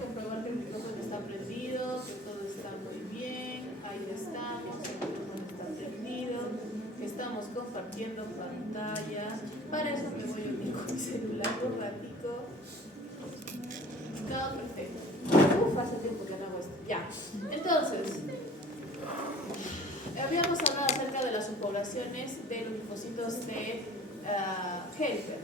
comprobar que el micrófono está prendido, que todo está muy bien. Ahí estamos, el micrófono está prendido, que estamos compartiendo pantalla. Para eso me voy a unir con mi celular un ratico. No, perfecto. Hace tiempo que no hago esto. Ya. Entonces, habíamos hablado acerca de las subpoblaciones de los linfocitos de Helper.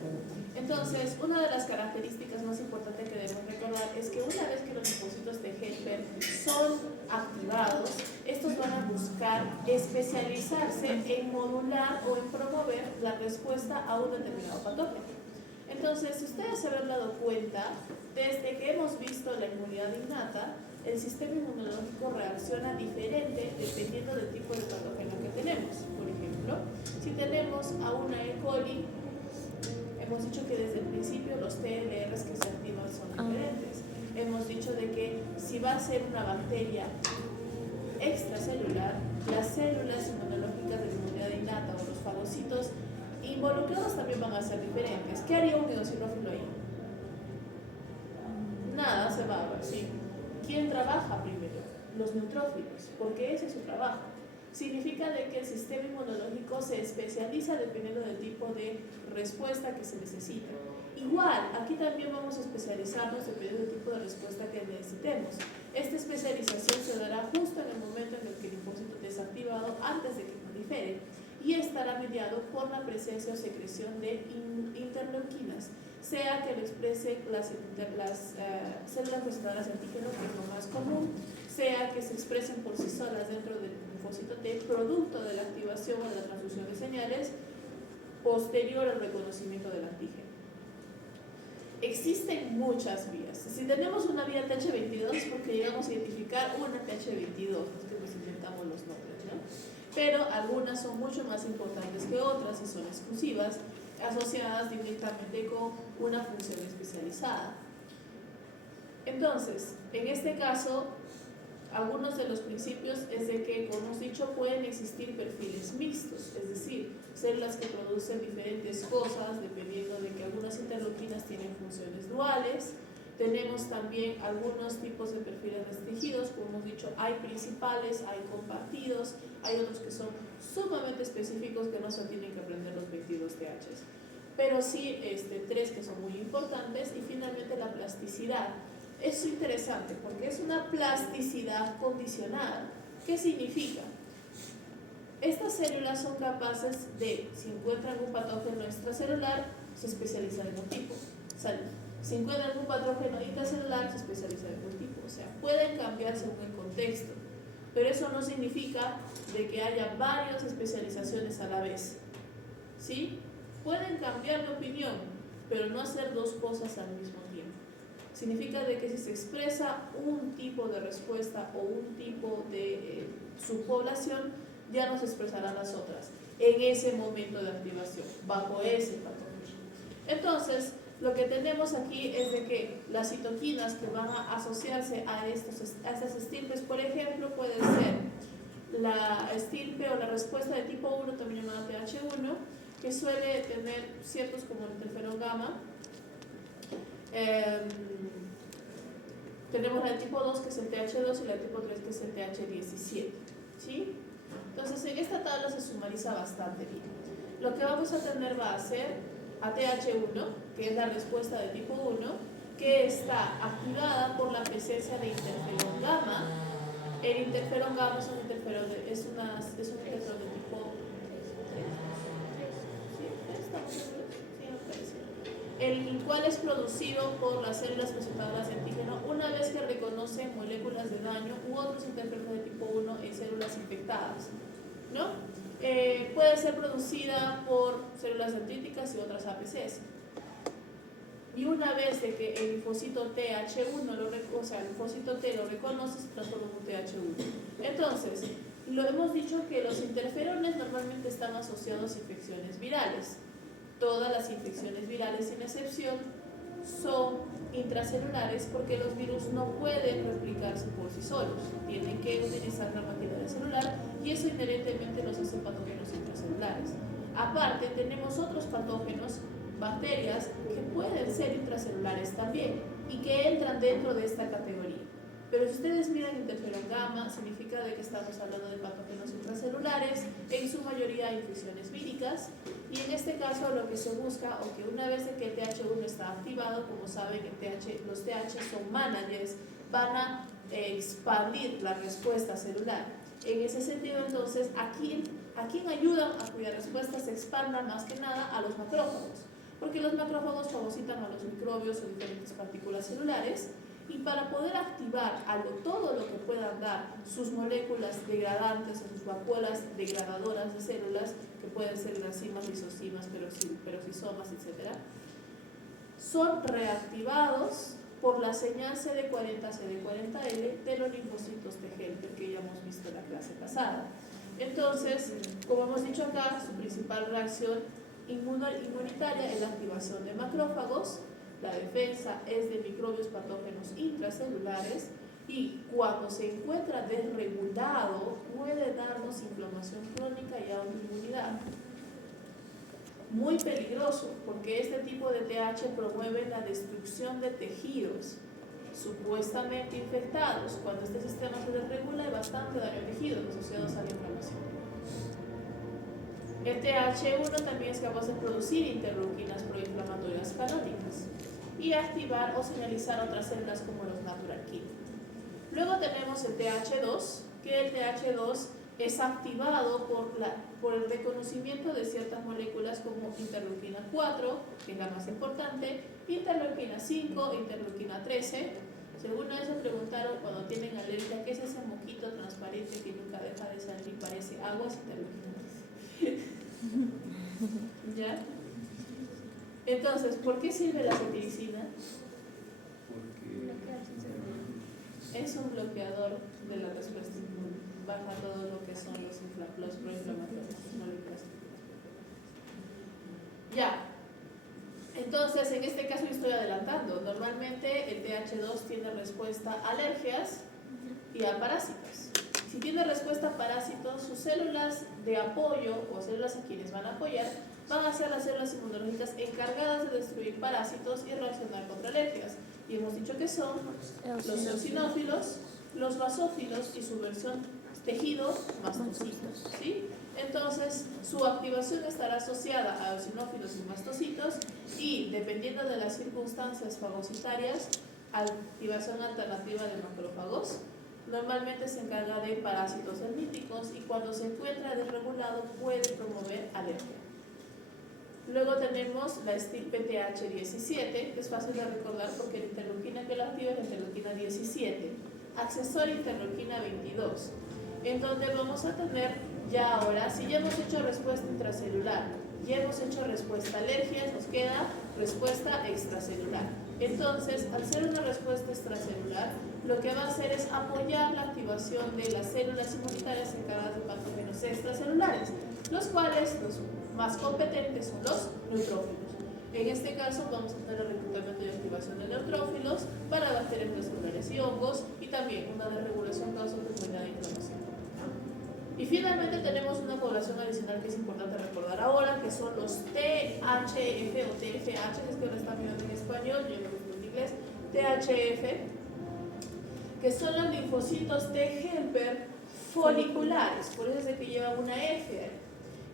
Entonces, una de las características más importantes que debemos recordar es que una vez que los linfocitos de Helper son activados, estos van a buscar especializarse en modular o en promover la respuesta a un determinado patógeno. Entonces, si ustedes se habrán dado cuenta, desde que hemos visto la inmunidad innata, el sistema inmunológico reacciona diferente dependiendo del tipo de patógeno que tenemos. Por ejemplo, si tenemos a una E. coli, hemos dicho que desde el principio los TLRs que se activan son diferentes. Hemos dicho de que si va a ser una bacteria extracelular, las células inmunológicas de la inmunidad innata o los fagocitos involucrados también van a ser diferentes. ¿Qué haría un eosinófilo ahí? Nada, se va a ver, sí. ¿Quién trabaja primero? Los neutrófilos, porque ese es su trabajo. Significa de que el sistema inmunológico se especializa dependiendo del tipo de respuesta que se necesita. Igual, aquí también vamos a especializarnos dependiendo del tipo de respuesta que necesitemos. Esta especialización se dará justo en el momento en el que el linfocito esté desactivado antes de que prolifere y estará mediado por la presencia o secreción de interleuquinas, sea que lo expresen las células presentadoras de antígeno, que es lo más común, sea que se expresen por sí solas dentro del linfocito T, producto de la activación o de la transducción de señales posterior al reconocimiento del antígeno. Existen muchas vías. Si tenemos una vía TH22 es porque llegamos a identificar una TH22, no es que nos inventamos los nombres, ¿no? Pero algunas son mucho más importantes que otras y son exclusivas, asociadas directamente con una función especializada. Entonces, en este caso, algunos de los principios es de que, como hemos dicho, pueden existir perfiles mixtos, es decir, células que producen diferentes cosas dependiendo de que algunas interleuquinas tienen funciones duales. Tenemos también algunos tipos de perfiles restringidos, como hemos dicho, hay principales, hay compartidos, hay otros que son sumamente específicos que no se tienen que aprender los 22 THs, pero sí tres que son muy importantes. Y finalmente la plasticidad. Es interesante porque es una plasticidad condicionada. ¿Qué significa? Estas células son capaces de, si encuentran un patógeno extracelular, se especializan en un tipo. Si encuentran algún patógeno intracelular, se especializan en un tipo. O sea, pueden cambiar según el contexto, pero eso no significa de que haya varias especializaciones a la vez. ¿Sí? Pueden cambiar de opinión, pero no hacer dos cosas al mismo tiempo. Significa de que si se expresa un tipo de respuesta o un tipo de subpoblación, ya no se expresarán las otras en ese momento de activación, bajo ese patógeno. Entonces, lo que tenemos aquí es de que las citoquinas que van a asociarse a estas estirpes, por ejemplo, puede ser la estirpe o la respuesta de tipo 1, también llamada TH1, que suele tener ciertos como el interferón gamma. Tenemos la tipo 2 que es el TH2 y la tipo 3 que es el TH17, ¿sí? Entonces en esta tabla se sumariza bastante bien. Lo que vamos a tener va a ser a TH1, que es la respuesta de tipo 1, que está activada por la presencia de interferón gamma. El interferón gamma es un interferón de tipo el cual es producido por las células presentadoras de antígeno una vez que reconocen moléculas de daño u otros interferones de tipo 1 en células infectadas, ¿no? Puede ser producida por células dendríticas y otras APCs. Y una vez de que el linfocito TH1, el linfocito T lo reconoce, se transforma en un TH1. Entonces, lo hemos dicho que los interferones normalmente están asociados a infecciones virales. Todas las infecciones virales, sin excepción, son intracelulares porque los virus no pueden replicarse por sí solos, tienen que utilizar la maquinaria celular y eso inherentemente los hace patógenos intracelulares. Aparte, tenemos otros patógenos, bacterias, que pueden ser intracelulares también. y que entran dentro de esta categoría. Pero si ustedes miran interferón gamma, significa de que estamos hablando de patógenos intracelulares, en su mayoría infusiones víricas, y en este caso lo que se busca, o que una vez que el TH1 está activado, como saben, los TH son managers, van a expandir la respuesta celular. En ese sentido, entonces, ¿a quién ayudan a cuya respuesta se expanda más que nada? A los macrófagos, porque los macrófagos fagocitan a los microbios o diferentes partículas celulares, y para poder activar todo lo que puedan dar sus moléculas degradantes o sus vacuolas degradadoras de células, que pueden ser enzimas, lisocimas, peroxisomas, etc., son reactivados por la señal CD40, CD40L de los linfocitos T helper que ya hemos visto en la clase pasada. Entonces, como hemos dicho acá, su principal reacción inmunitaria es la activación de macrófagos. La defensa es de microbios patógenos intracelulares, y cuando se encuentra desregulado puede darnos inflamación crónica y autoinmunidad. Muy peligroso, porque este tipo de TH promueve la destrucción de tejidos supuestamente infectados. Cuando este sistema se desregula hay bastante daño a tejidos asociados a la inflamación. El TH1 también es capaz de producir interleuquinas proinflamatorias canónicas y activar o señalizar otras células como los natural killer. Luego tenemos el TH2, que el TH2 es activado por el reconocimiento de ciertas moléculas como interleuquina 4, que es la más importante, interleuquina 5, interleuquina 13. Si alguna vez se preguntaron cuando tienen alergia, ¿qué es ese moquito transparente que nunca deja de salir y parece agua? Es interleuquina 13. ¿Ya? Entonces, ¿por qué sirve la cetiricina? Es un bloqueador de la respuesta inmune, baja todo lo que son los proinflamatorios, moléculas. Ya, entonces en este caso estoy adelantando. Normalmente el TH2 tiene respuesta a alergias y a parásitos. Si tiene respuesta a parásitos, sus células de apoyo o células a quienes van a apoyar van a ser las células inmunológicas encargadas de destruir parásitos y reaccionar contra alergias. Y hemos dicho que son los eosinófilos, los basófilos y su versión tejidos mastocitos, ¿sí? Entonces, su activación estará asociada a eosinófilos y mastocitos, y dependiendo de las circunstancias fagocitarias, activación alternativa de macrófagos. Normalmente se encarga de parásitos hermíticos, y cuando se encuentra desregulado puede promover alergia. Luego tenemos la estirpe TH17, que es fácil de recordar porque la interleuquina que la activa es la interleuquina 17, accesoria interleuquina 22, en donde vamos a tener ya ahora, si ya hemos hecho respuesta intracelular, ya hemos hecho respuesta a alergias, nos queda respuesta extracelular. Entonces, al ser una respuesta extracelular, lo que va a hacer es apoyar la activación de las células inmunitarias encargadas de patógenos extracelulares, los cuales los más competentes son los neutrófilos. En este caso vamos a tener el reclutamiento y activación de neutrófilos para bacterias intracelulares y hongos, y también una desregulación causa enfermedad de inflamación. Y finalmente tenemos una población adicional que es importante recordar ahora, que son los THF o TFH, es que ahora están mirando en español, yo lo digo en inglés, THF, que son los linfocitos T helper foliculares, por eso es de que llevan una F.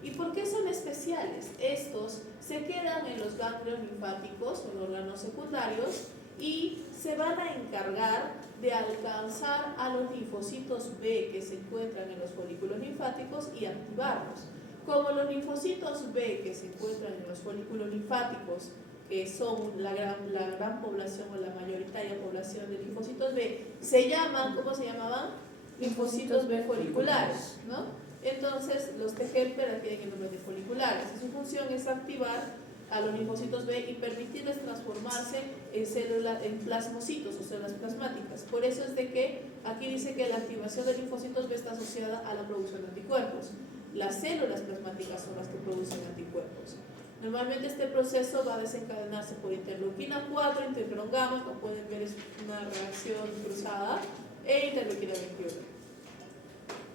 ¿Y por qué son especiales? Estos se quedan en los ganglios linfáticos o órganos secundarios y se van a encargar de alcanzar a los linfocitos B que se encuentran en los folículos linfáticos y activarlos. Como los linfocitos B que se encuentran en los folículos linfáticos, que son la gran población o la mayoritaria población de linfocitos B, se llaman, ¿cómo se llamaban? Linfocitos B foliculares, ¿no? Entonces, los T helper tienen el nombre de foliculares. Su función es activar a los linfocitos B y permitirles transformarse en plasmocitos o células plasmáticas. Por eso es de que aquí dice que la activación de linfocitos B está asociada a la producción de anticuerpos. Las células plasmáticas son las que producen anticuerpos. Normalmente este proceso va a desencadenarse por interleuquina 4, interferón gamma, como pueden ver es una reacción cruzada, e interleuquina 21.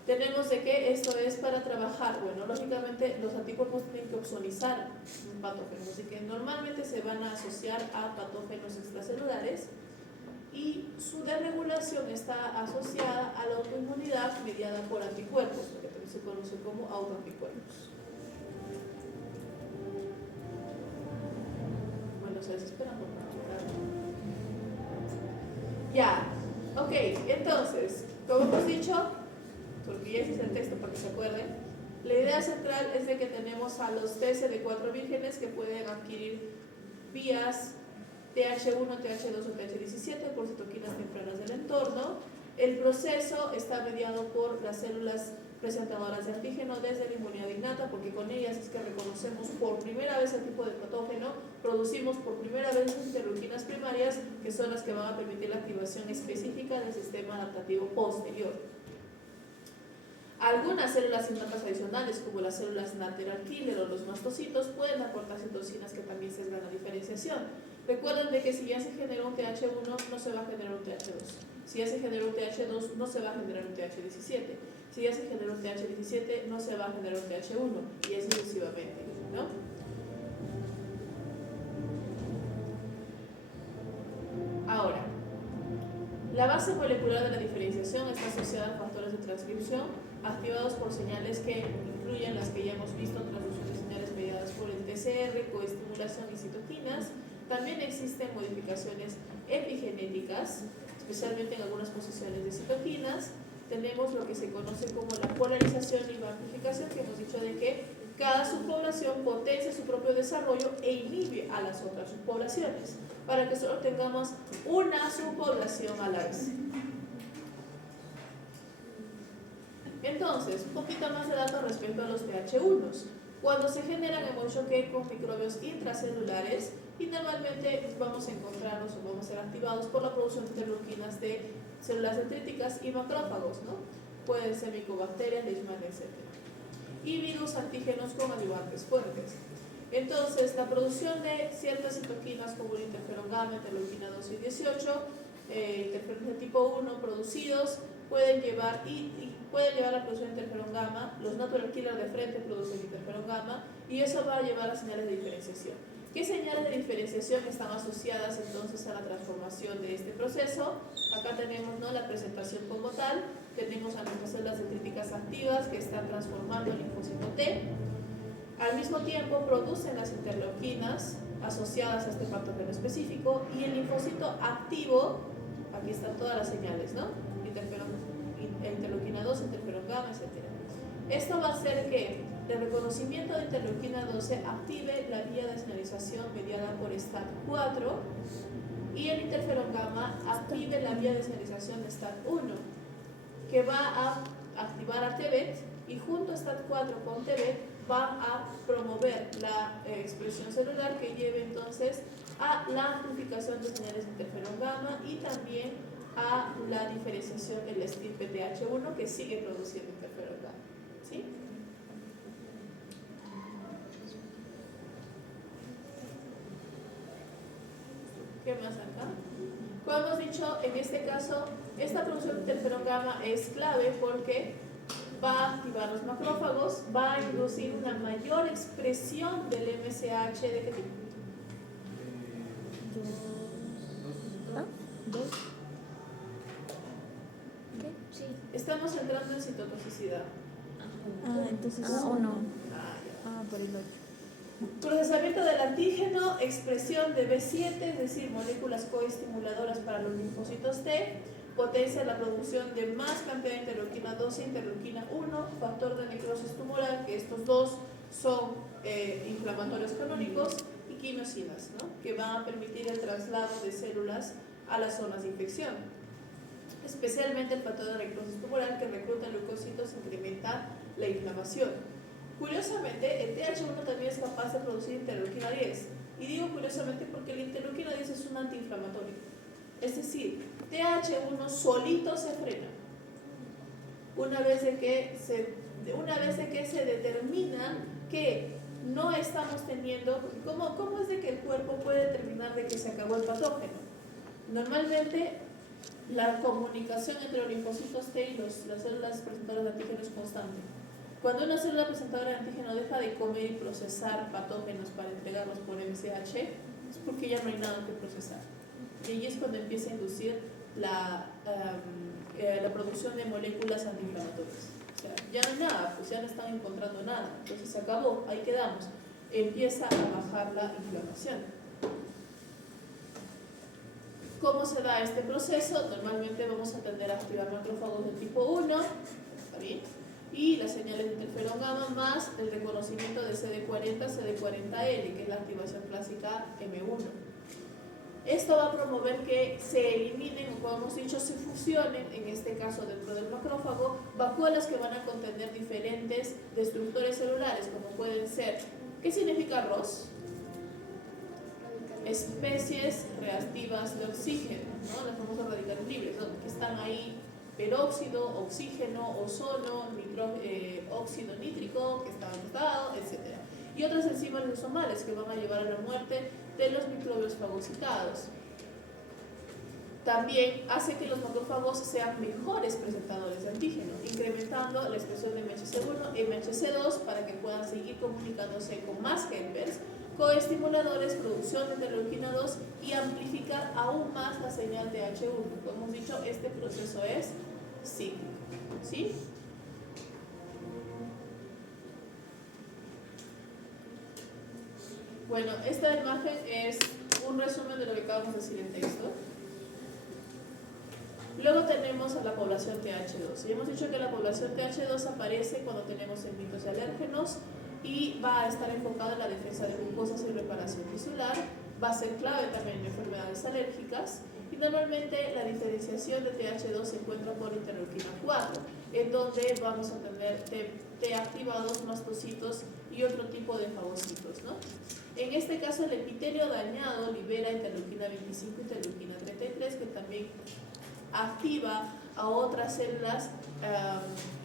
Tenemos de que esto es para trabajar, bueno, lógicamente los anticuerpos tienen que opsonizar un patógeno, así que normalmente se van a asociar a patógenos extracelulares, y su desregulación está asociada a la autoinmunidad mediada por anticuerpos, lo que también se conoce como autoanticuerpos. Bueno, se desesperan por practicar. Ya, ok, entonces, como hemos dicho, porque ya ese es el texto para que se acuerden, la idea central es de que tenemos a los TCD4 vírgenes que pueden adquirir vías TH1, TH2 o TH17 por citoquinas tempranas del entorno. El proceso está mediado por las células presentadoras de antígeno desde la inmunidad innata, porque con ellas es que reconocemos por primera vez el tipo de patógeno, producimos por primera vez las interleuquinas primarias, que son las que van a permitir la activación específica del sistema adaptativo posterior. Algunas células innatas adicionales, como las células natural killer o los mastocitos, pueden aportar citocinas que también sesgan la diferenciación. Recuerden de que si ya se genera un TH1, no se va a generar un TH2. Si ya se genera un TH2, no se va a generar un TH17. Si ya se genera un TH17, no se va a generar un TH1, y así sucesivamente, ¿no? Ahora, la base molecular de la diferenciación está asociada a factores de transcripción activados por señales que incluyen las que ya hemos visto, transducción de señales mediadas por el TCR, coestimulación y citoquinas. También existen modificaciones epigenéticas, especialmente en algunas posiciones de citoquinas. Tenemos lo que se conoce como la polarización y la amplificación, que hemos dicho de que cada subpoblación potencia su propio desarrollo e inhibe a las otras subpoblaciones, para que solo tengamos una subpoblación a la vez. Entonces, un poquito más de datos respecto a los TH1s. Cuando se generan en choque con microbios intracelulares, y normalmente vamos a encontrarnos o vamos a ser activados por la producción de interleuquinas de células dendríticas y macrófagos, ¿no? Pueden ser micobacterias, leishmania, etc. Y virus antígenos con ayudantes fuertes. Entonces, la producción de ciertas citoquinas como el interferón gamma, interleuquina 2 y 18, interferones de tipo 1 producidos, pueden llevar a la producción de interferón gamma. Los natural killer de frente producen interferón gamma, y eso va a llevar a señales de diferenciación. ¿Qué señales de diferenciación están asociadas entonces a la transformación de este proceso? Acá tenemos, ¿no?, la presentación como tal. Tenemos a nuestras células dendríticas activas que están transformando el linfocito T. Al mismo tiempo producen las interleuquinas asociadas a este patógeno específico, y el linfocito activo, aquí están todas las señales, ¿no? Interleuquina 2, interferón gamma, etc. Esto va a hacer que el reconocimiento de interleuquina 12 active la vía de señalización mediada por STAT4, y el interferón gamma active la vía de señalización de STAT1, que va a activar a TBET, y junto a STAT4 con TBET va a promover la expresión celular que lleve entonces a la amplificación de señales de interferón gamma y también a la diferenciación del estirpe TH1 que sigue produciendo interferón gamma. ¿Sí? ¿Qué más acá? Como hemos dicho, en este caso, esta producción de interferón gamma es clave porque va a activar los macrófagos, va a inducir una mayor expresión del MSH. ¿De qué tipo? ¿Dos? ¿Qué? Sí. Estamos entrando en citotoxicidad. Entonces uno. Por el 8. Procesamiento del antígeno, expresión de B7, es decir, moléculas coestimuladoras para los linfocitos T, potencia la producción de más cantidad de interleuquina 12 e interleuquina 1, factor de necrosis tumoral, que estos dos son inflamatorios canónicos, y quimiosinas, ¿no?, que van a permitir el traslado de células a las zonas de infección. Especialmente el factor de necrosis tumoral, que recluta leucocitos, incrementa la inflamación. Curiosamente, el TH1 también es capaz de producir interleuquina 10. Y digo curiosamente porque la interleuquina 10 es un antiinflamatorio. Es decir, TH1 solito se frena. Una vez de que se determina que no estamos teniendo... ¿Cómo es de que el cuerpo puede determinar de que se acabó el patógeno? Normalmente, la comunicación entre los linfocitos T y las células presentadoras de antígeno es constante. Cuando una célula presentadora de antígeno deja de comer y procesar patógenos para entregarlos por MSH, es porque ya no hay nada que procesar. Y ahí es cuando empieza a inducir la producción de moléculas antiinflamatorias. O sea, ya no hay nada, pues ya no están encontrando nada. Entonces se acabó, ahí quedamos. Empieza a bajar la inflamación. ¿Cómo se da este proceso? Normalmente vamos a tender a activar macrófagos del tipo 1, ¿está bien? Y las señales de interferón gamma más el reconocimiento de CD40, CD40L, que es la activación clásica M1. Esto va a promover que se eliminen, o como hemos dicho, se fusionen, en este caso dentro del macrófago, vacuolas que van a contener diferentes destructores celulares, como pueden ser, ¿qué significa ROS? Especies reactivas de oxígeno, ¿no? Las famosas radicales libres, ¿no? Que están ahí: peróxido, oxígeno, ozono, óxido nítrico, que está anotado, etc. Y otras enzimas lisosomales que van a llevar a la muerte de los microbios fagocitados. También hace que los macrófagos sean mejores presentadores de antígeno, incrementando la expresión de MHC1 y MHC2 para que puedan seguir comunicándose con más helpers, coestimuladores, producción de interleuquina 2 y amplificar aún más la señal de H1. Como hemos dicho, este proceso es cíclico, ¿sí? Bueno, esta imagen es un resumen de lo que acabamos de decir en texto. Luego tenemos a la población TH2. Y hemos dicho que la población TH2 aparece cuando tenemos enmitos y alérgenos y va a estar enfocada en la defensa de mucosas y reparación tisular. Va a ser clave también en enfermedades alérgicas. Y normalmente la diferenciación de TH2 se encuentra por interleuquina 4, en donde vamos a tener T activados, mastocitos y otro tipo de fagocitos, ¿no? En este caso, el epitelio dañado libera interleuquina 25 y interleuquina 33, que también activa a otras células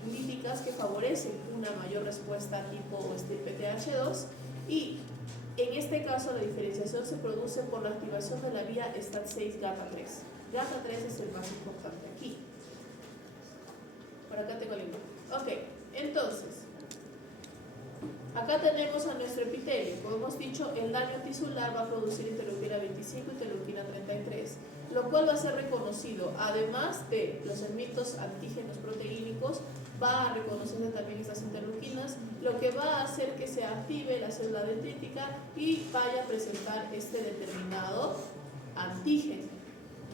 líticas que favorecen una mayor respuesta tipo estirpe TH2. Y en este caso, la diferenciación se produce por la activación de la vía STAT6 GATA3. GATA3 es el más importante aquí. Por acá tengo el ejemplo. Ok, entonces, acá tenemos a nuestro epitelio. Como hemos dicho, el daño tisular va a producir interleuquina 25 y interleuquina 33, lo cual va a ser reconocido, además de los enmitos antígenos proteínicos, va a reconocerse también estas interleuquinas, lo que va a hacer que se active la célula dendrítica y vaya a presentar este determinado antígeno,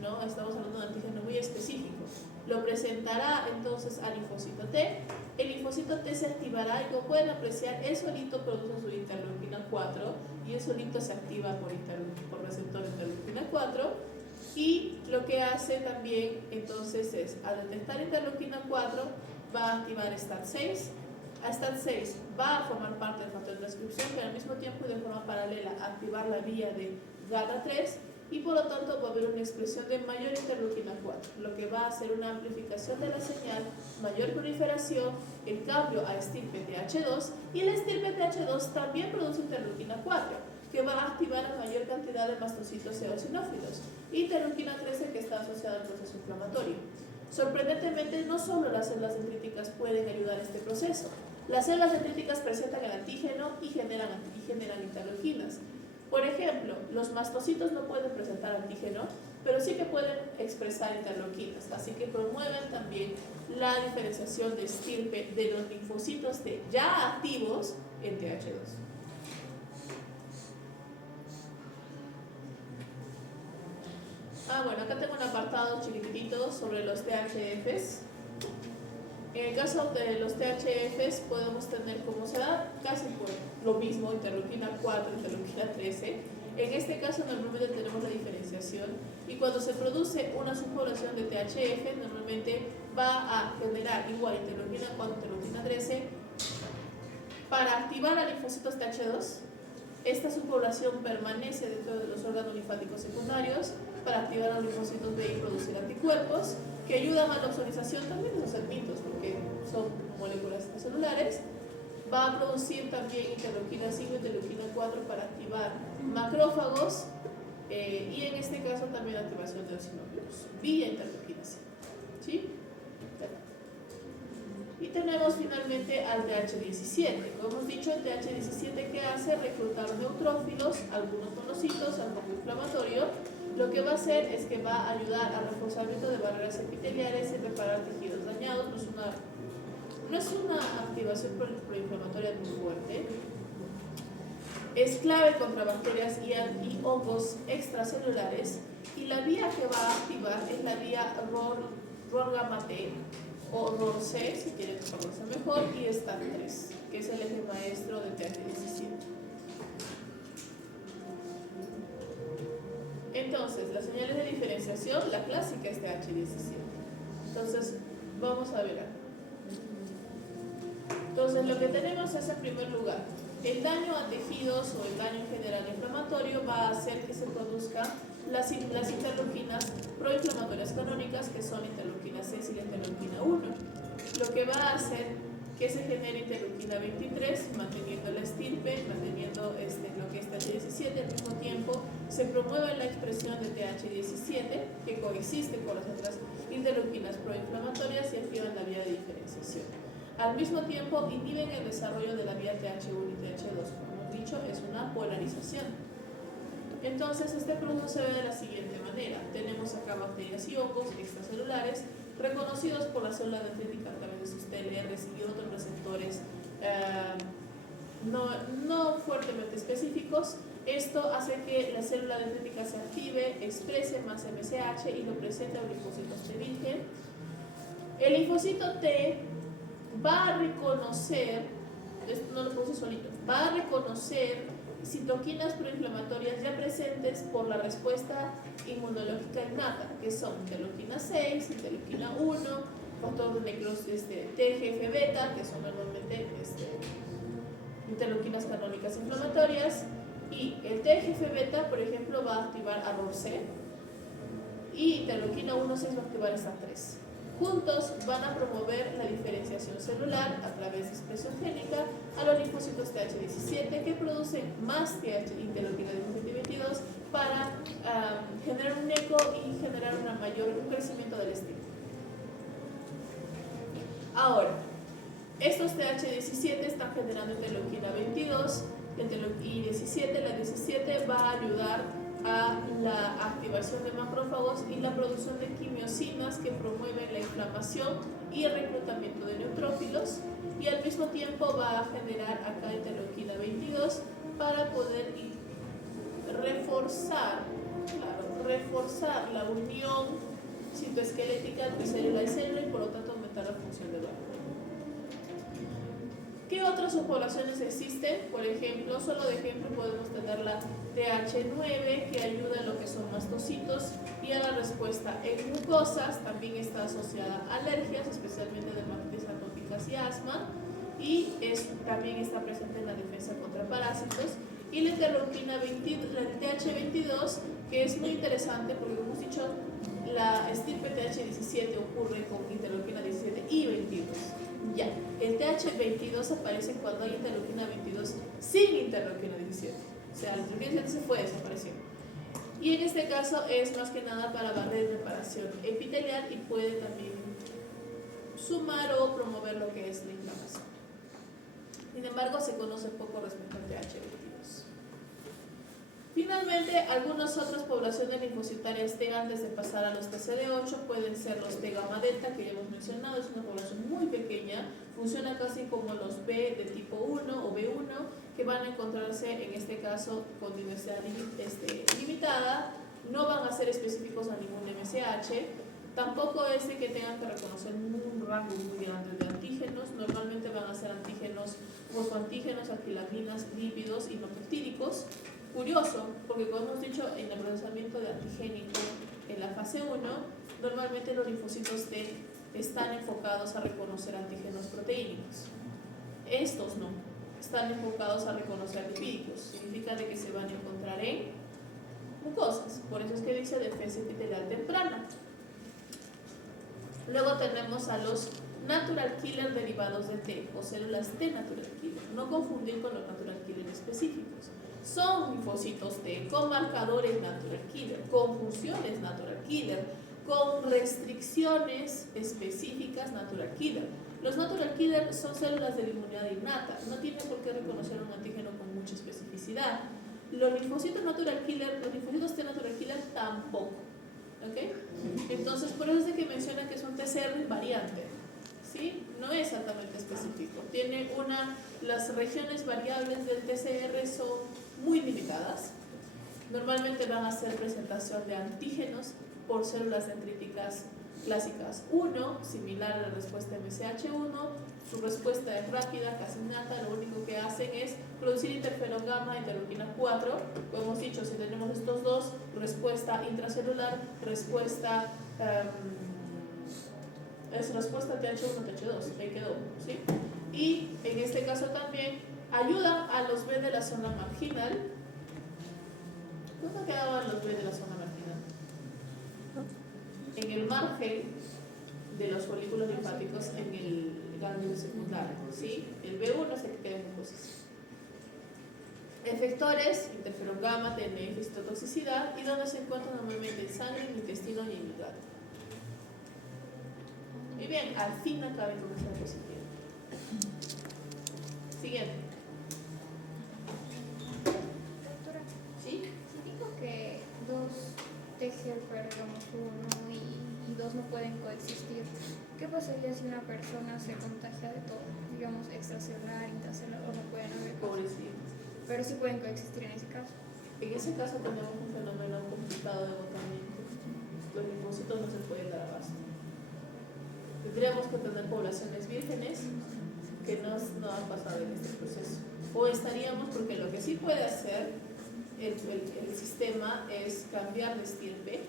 ¿no? Estamos hablando de un antígeno muy específico. Lo presentará entonces al linfocito T. El linfocito T se activará y como pueden apreciar, él solito produce su interleuquina 4 y él solito se activa por receptor interleuquina 4. Y lo que hace también entonces es, al detectar interleuquina 4, va a activar STAT6. A STAT6 va a formar parte del factor de transcripción, pero al mismo tiempo y de forma paralela activar la vía de GATA3 y por lo tanto va a haber una expresión de mayor interleuquina 4, lo que va a hacer una amplificación de la señal, mayor proliferación, el cambio a estirpe TH2 y la estirpe TH2 también produce interleuquina 4 que va a activar la mayor cantidad de mastocitos eosinófilos y interleuquina 13 que está asociada al proceso inflamatorio. Sorprendentemente, no solo las células dendríticas pueden ayudar a este proceso. Las células dendríticas presentan el antígeno y generan interleuquinas. Por ejemplo, los mastocitos no pueden presentar antígeno, pero sí que pueden expresar interleuquinas, así que promueven también la diferenciación de estirpe de los linfocitos T ya activos en TH2. Bueno, acá tengo un apartado chiquitito sobre los THFs. En el caso de los THFs podemos tener, como se da casi por lo mismo, interleuquina 4, interleuquina 13. En este caso normalmente tenemos la diferenciación y cuando se produce una subpoblación de THF normalmente va a generar igual interleuquina 4, interleuquina 13 para activar a linfocitos TH2. Esta subpoblación permanece dentro de los órganos linfáticos secundarios para activar a los linfocitos B y producir anticuerpos que ayudan a la ozonización también de los enmitos porque son moléculas celulares. Va a producir también interleuquina 5 y interleuquina 4 para activar macrófagos y en este caso también activación de eosinófilos vía interleuquina 5. ¿Sí? Y tenemos finalmente al TH17. Como hemos dicho, el TH17 que hace reclutar neutrófilos, algunos monocitos al foco inflamatorio Lo que va a hacer es que va a ayudar al reforzamiento de barreras epiteliales y reparar tejidos dañados. No es una activación proinflamatoria muy fuerte. Es clave contra bacterias y hongos extracelulares, y la vía que va a activar es la vía ROR-gamma-T o ROR-C, si quieren conocerse mejor, y STAT3, que es el eje maestro de TH17. Entonces, las señales de diferenciación, la clásica es TH17. Entonces, vamos a ver acá. Entonces, lo que tenemos es, en primer lugar, el daño a tejidos o el daño en general inflamatorio va a hacer que se produzcan las interleuquinas proinflamatorias canónicas, que son interleuquina 6 y la interleuquina 1. Lo que va a hacer que se genere interleuquina 23, manteniendo la estirpe, manteniendo lo que es TH17, al mismo tiempo se promueve la expresión de TH17, que coexiste con las otras interleuquinas proinflamatorias y activan la vía de diferenciación. Al mismo tiempo inhiben el desarrollo de la vía TH1 y TH2, como hemos dicho, es una polarización. Entonces, este proceso se ve de la siguiente manera. Tenemos acá bacterias y hongos extracelulares reconocidos por la célula dendrítica a través de sus TLRs y otros receptores no fuertemente específicos. Esto hace que la célula dendrítica se active, exprese más MSH y lo presente a un linfocito T virgen. El linfocito T va a reconocer, esto no lo puse solito, va a reconocer citoquinas proinflamatorias ya presentes por la respuesta inmunológica innata, que son interleuquina 6, interleuquina 1, factor de TGF-beta, que son normalmente interleuquinas canónicas inflamatorias, y el TGF-beta, por ejemplo, va a activar a ROR-C, y interleuquina 1,6 va a activar esta 3. Juntos van a promover la diferenciación celular a través de expresión génica a los linfocitos TH17, que producen más interleuquina 17 y 22 para generar un eco y generar un crecimiento del estímulo. Ahora, estos TH17 están generando interleuquina 22 y 17. La 17 va a ayudar a la activación de macrófagos y la producción de quimiosinas que promueven la inflamación y el reclutamiento de neutrófilos, y al mismo tiempo va a generar acá interleuquina 22 para poder reforzar la unión citoesquelética entre célula y célula y por lo tanto aumentar la función del órgano. ¿Qué otras subpoblaciones existen? Por ejemplo, solo de ejemplo podemos tener la TH9, que ayuda a lo que son mastocitos y a la respuesta en mucosas. También está asociada a alergias, especialmente dermatitis atópicas y asma, y también está presente en la defensa contra parásitos. Y la interleuquina 20, la TH22, que es muy interesante porque, como hemos dicho, la estirpe TH17 ocurre con interleuquina 17 y 22. Ya, el TH22 aparece cuando hay interleuquina 22 sin interleuquina 17. O sea, la interleuquina 17 se fue, desapareció. Y en este caso es más que nada para barrer reparación epitelial y puede también sumar o promover lo que es la inflamación. Sin embargo, se conoce poco respecto al TH22. Finalmente, algunas otras poblaciones linfocitarias T antes de pasar a los TCD8 pueden ser los T gamma delta, que ya hemos mencionado, es una población muy pequeña, funciona casi como los B de tipo 1 o B1, que van a encontrarse en este caso con diversidad limitada, no van a ser específicos a ningún MSH, tampoco es de que tengan que reconocer un rango muy grande de antígenos, normalmente van a ser antígenos, fosfoantígenos, aquilaminas, lípidos y no peptídicos. Curioso, porque como hemos dicho, en el procesamiento de antigénico en la fase 1, normalmente los linfocitos T están enfocados a reconocer antígenos proteínicos. Estos no, están enfocados a reconocer lipídicos, significa de que se van a encontrar en mucosas, por eso es que dice defensa epitelial temprana. Luego tenemos a los natural killer derivados de T, o células T natural killer, no confundir con los natural killer específicos. Son linfocitos T con marcadores natural killer, con funciones natural killer, con restricciones específicas natural killer. Los natural killer son células de la inmunidad innata, no tienen por qué reconocer un antígeno con mucha especificidad. Los linfocitos natural killer, los linfocitos T natural killer tampoco. ¿Ok? Entonces, por eso es de que menciona que es un TCR variante. ¿Sí? No es altamente específico. Tiene las regiones variables del TCR son muy limitadas. Normalmente van a ser presentación de antígenos por células dendríticas clásicas 1, similar a la respuesta MCH1. Su respuesta es rápida, casi innata. Lo único que hacen es producir interferón gamma, interleuquina 4. Como hemos dicho, si tenemos estos dos, respuesta intracelular, respuesta es respuesta TH1, TH2, ahí quedó, ¿sí? Y en este caso también ayuda a los B de la zona marginal. ¿Dónde quedaban los B de la zona marginal? En el margen de los folículos linfáticos en el ganglio secundario, ¿sí? El B1 es el que queda en mucosis. Efectores, interferón gamma, TNF, citotoxicidad, y donde se encuentran normalmente en sangre, en intestino y en el hígado. Muy bien, al fin acabé con esta diapositiva. Siguiente. Doctora, ¿Sí? si digo que dos TGFR, digamos uno y dos no pueden coexistir, ¿qué pasaría si una persona se contagia de todo? Digamos extracelular, intracelular, o no pueden haber casos? Pobrecitos. Pero sí pueden coexistir en ese caso. En ese caso tenemos un fenómeno complicado de agotamiento. Los linfocitos no se pueden dar abasto. Tendríamos que tener poblaciones vírgenes que no han pasado en este proceso. O estaríamos, porque lo que sí puede hacer el sistema es cambiar de estirpe,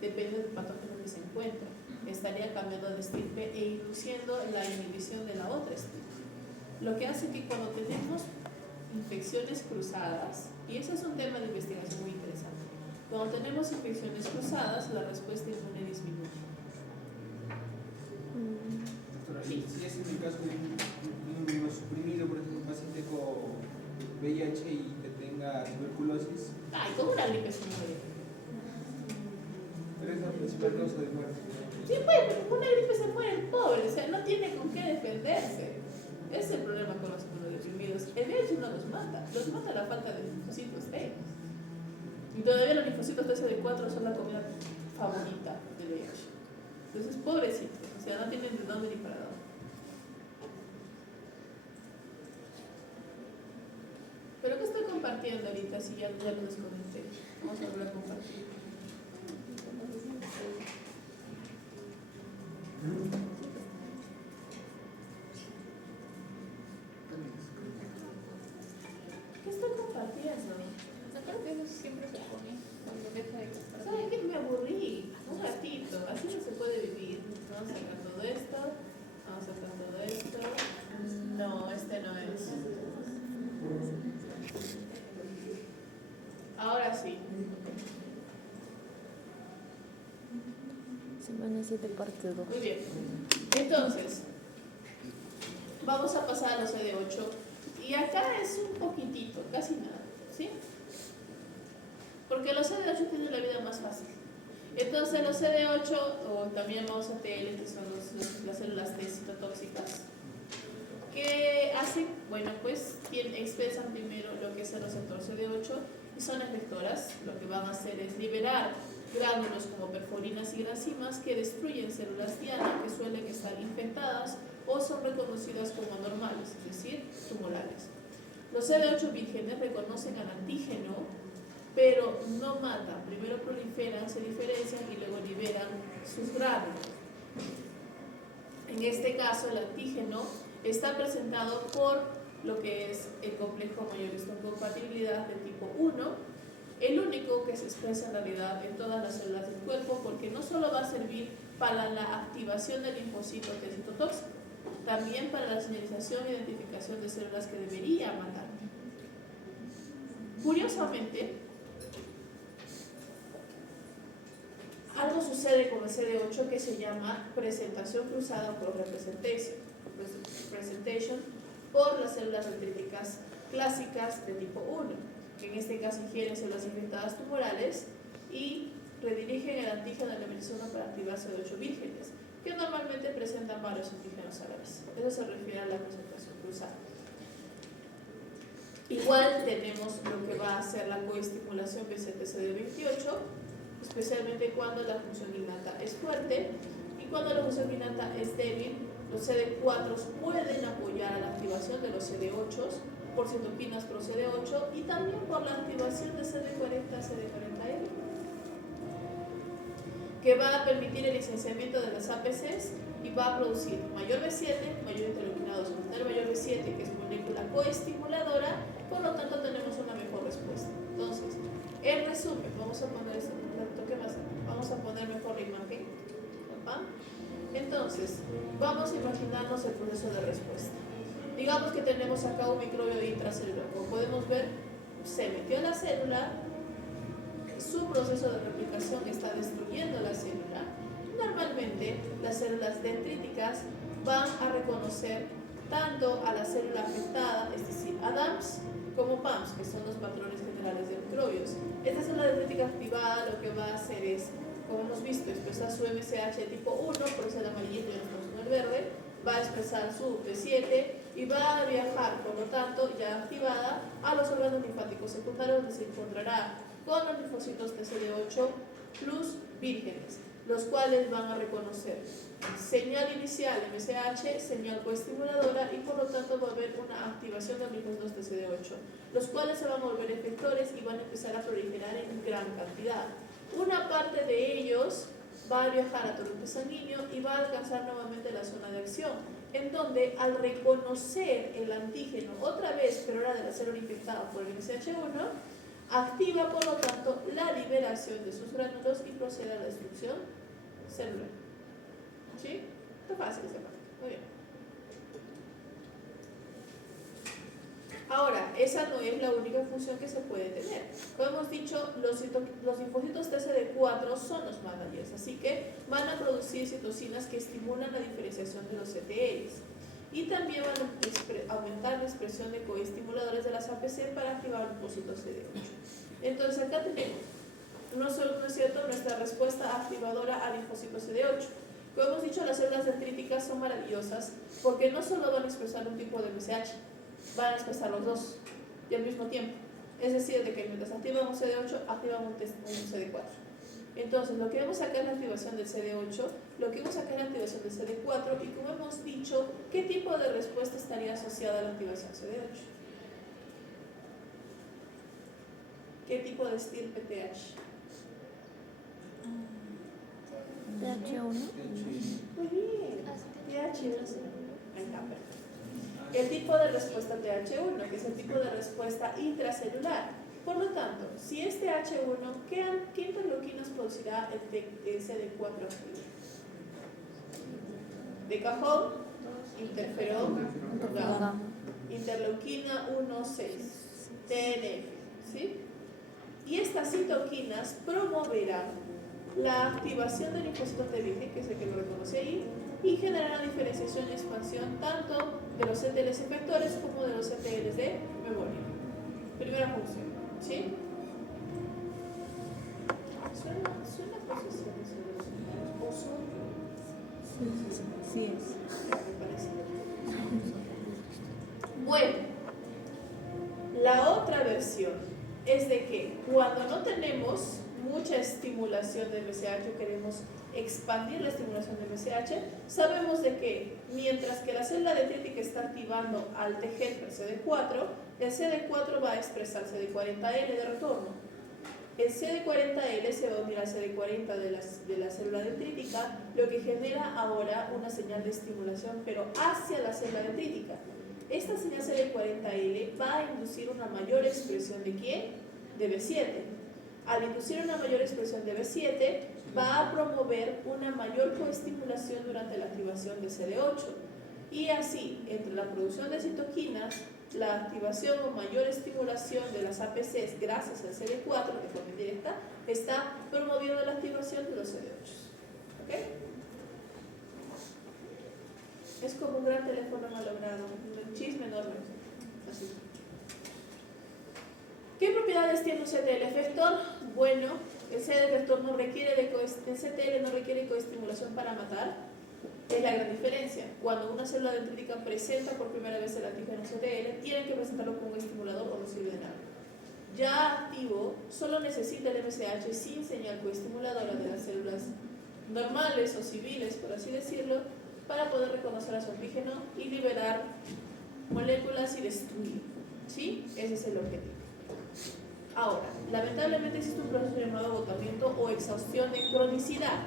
depende del patógeno que se encuentra. Estaría cambiando de estirpe e induciendo la inhibición de la otra estirpe. Lo que hace que cuando tenemos infecciones cruzadas, y ese es un tema de investigación muy interesante, cuando tenemos infecciones cruzadas, la respuesta inmune disminuye. Doctora, si es en el caso de un inmunosuprimido, por ejemplo, un paciente con VIH y que tenga tuberculosis, Ay, como una gripe se muere. pero es la principal causa de muerte. Sí, pues, pero con una gripe se muere el pobre, o sea, no tiene con qué defenderse. Ese es el problema con los inmunodeprimidos. El VIH no los mata la falta de linfocitos T. Y todavía los linfocitos TCD4 son la comida favorita del VIH. Entonces, pobrecitos, o sea, no tienen de dónde ni para dónde. ¿Pero qué estoy compartiendo ahorita si ya lo desconecté? Vamos a volver a compartir. ¿Qué estoy compartiendo? Creo que eso siempre se pone cuando deja de compartir. ¿Sabes qué? Me aburrí. Un ratito. Así no se puede vivir. Vamos a sacar todo esto. Vamos a sacar todo esto. No, este no es. Ahora sí. Semana 7, parte 2. Muy bien. Entonces, vamos a pasar a los CD8. Y acá es un poquitito, casi nada. ¿Sí? Porque los CD8 tienen la vida más fácil. Entonces los CD8, o también llamamos ATL, que son las células T citotóxicas, ¿qué hacen? Bueno, pues expresan primero lo que es el receptor CD8 y son efectoras. Lo que van a hacer es liberar gránulos como perforinas y gracimas que destruyen células diana que suelen estar infectadas o son reconocidas como anormales, es decir, tumorales. Los CD8 vírgenes reconocen al antígeno, pero no matan. Primero proliferan, se diferencian y luego liberan sus gránulos. En este caso, el antígeno está presentado por lo que es el complejo mayor histocompatibilidad de tipo 1, el único que se expresa en realidad en todas las células del cuerpo, porque no solo va a servir para la activación del linfocito T citotóxico, también para la señalización e identificación de células que debería matar. Curiosamente, algo sucede con el CD8 que se llama presentación cruzada por representation por las células dendríticas clásicas de tipo 1, que en este caso ingieren células infectadas tumorales y redirigen el antígeno de la melisoma para activar CD8 vírgenes, que normalmente presentan varios antígenos a la vez. Eso se refiere a la presentación cruzada. Igual tenemos lo que va a ser la coestimulación B7-CD28, especialmente cuando la función innata es fuerte, y cuando la función innata es débil, los CD4 pueden apoyar a la activación de los CD8 por citoquinas pro CD8 y también por la activación de CD40-CD40L, que va a permitir el licenciamiento de las APCs y va a producir mayor B7, mayor interleuquina 2, mayor B7, que es molécula coestimuladora, por lo tanto tenemos una mejor respuesta. Entonces, en resumen, vamos a poner esto, ¿qué más? Vamos a poner mejor la imagen. ¿Va? Entonces, vamos a imaginarnos el proceso de respuesta. Digamos que tenemos acá un microbio intracelular. Como podemos ver, se metió en la célula, su proceso de replicación está destruyendo la célula. Normalmente, las células dendríticas van a reconocer tanto a la célula afectada, es decir, a DAMPs, como PAMPs, que son los patrones generales de microbios. Esta célula dendrítica activada lo que va a hacer es, como hemos visto, expresar su MSH tipo 1, por eso el amarillito y el verde, va a expresar su B7 y va a viajar, por lo tanto, ya activada, a los órganos linfáticos secundarios, donde se encontrará con los linfocitos TCD8 plus vírgenes, los cuales van a reconocer señal inicial MSH, señal coestimuladora, y por lo tanto va a haber una activación de los linfocitos TCD8, los cuales se van a volver efectores y van a empezar a proliferar en gran cantidad. Una parte de ellos va a viajar a torrente sanguíneo y va a alcanzar nuevamente la zona de acción, en donde al reconocer el antígeno otra vez, pero ahora de la célula infectada por el MSH1, activa por lo tanto la liberación de sus gránulos y procede a la destrucción celular. ¿Sí? Está fácil esa parte. Muy bien. Ahora, esa no es la única función que se puede tener. Como hemos dicho, los linfocitos TCD4 son los managers, así que van a producir citocinas que estimulan la diferenciación de los CTLs. Y también van a aumentar la expresión de coestimuladores de las APC para activar el linfocito CD8. Entonces acá tenemos, ¿no es cierto?, nuestra respuesta activadora al linfocito CD8. Como hemos dicho, las células dendríticas son maravillosas porque no solo van a expresar un tipo de MSH, van a expresar los dos y al mismo tiempo. Es decir, de que mientras activan un CD8, activan un CD4. Entonces, lo que vemos acá es la activación del CD8, lo que vemos acá es la activación del CD4, y como hemos dicho, ¿qué tipo de respuesta estaría asociada a la activación CD8? ¿Qué tipo de estirpe TH? TH1. Muy bien, TH1. El tipo de respuesta TH1, que es el tipo de respuesta intracelular. Por lo tanto, si es TH1, ¿qué interleuquinas producirá el CD4 activo? De cajón, interferón, gamma, interleuquina 1,6, TNF, ¿sí? Y estas citoquinas promoverán la activación del linfocito T virgen, que es el que lo reconoce ahí, y generarán diferenciación y expansión tanto de los CTLs efectores como de los CTLs de memoria. Primera función, ¿sí? ¿Suena posiciones de los humanos? ¿O son? Sí es. Me parece. Bueno, la otra versión es de que cuando no tenemos mucha estimulación de MSH, queremos expandir la estimulación de MSH, sabemos de que mientras que la célula dendrítica está activando al TGF, el CD4, el CD4 va a expresar CD40L de retorno. El CD40L se va a unir al CD40 de la célula dendrítica, lo que genera ahora una señal de estimulación, pero hacia la célula dendrítica. Esta señal CD40L va a inducir una mayor expresión ¿de quién? De B7. Al inducir una mayor expresión de B7, va a promover una mayor coestimulación durante la activación de CD8. Y así, entre la producción de citoquinas, la activación o mayor estimulación de las APCs gracias al CD4 de forma indirecta, está promoviendo la activación de los CD8. ¿Ok? Es como un gran teléfono malogrado, un chisme enorme. Así. ¿Qué propiedades tiene un CTL efector? Bueno, el CTL efector no requiere el CTL no requiere coestimulación para matar. Es la gran diferencia. Cuando una célula dendrítica presenta por primera vez el antígeno CTL, tienen que presentarlo con un estimulador o no sirve de nada. Ya activo, solo necesita el MSH sin señal coestimuladora de las células normales o civiles, por así decirlo, para poder reconocer a su antígeno y liberar moléculas y destruir. ¿Sí? Ese es el objetivo. Ahora, lamentablemente existe un proceso llamado agotamiento o exhaustión de cronicidad.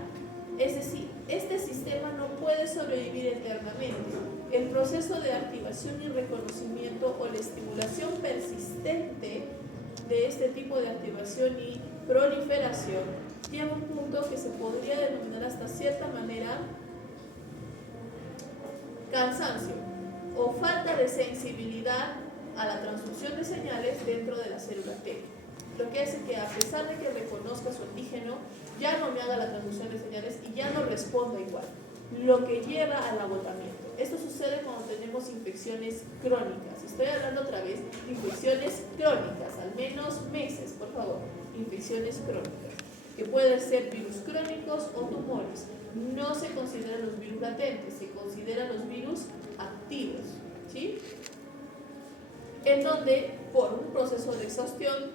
Es decir, este sistema no puede sobrevivir eternamente. El proceso de activación y reconocimiento o la estimulación persistente de este tipo de activación y proliferación lleva a un punto que se podría denominar hasta cierta manera cansancio o falta de sensibilidad a la transducción de señales dentro de la célula T. Lo que hace que a pesar de que reconozca su antígeno, ya no me haga la transducción de señales y ya no responda igual, lo que lleva al agotamiento. Esto sucede cuando tenemos infecciones crónicas. Estoy hablando otra vez de infecciones crónicas, al menos meses, por favor. Infecciones crónicas, que pueden ser virus crónicos o tumores. No se consideran los virus latentes, se consideran los virus activos, ¿sí? En donde, por un proceso de exhaustión,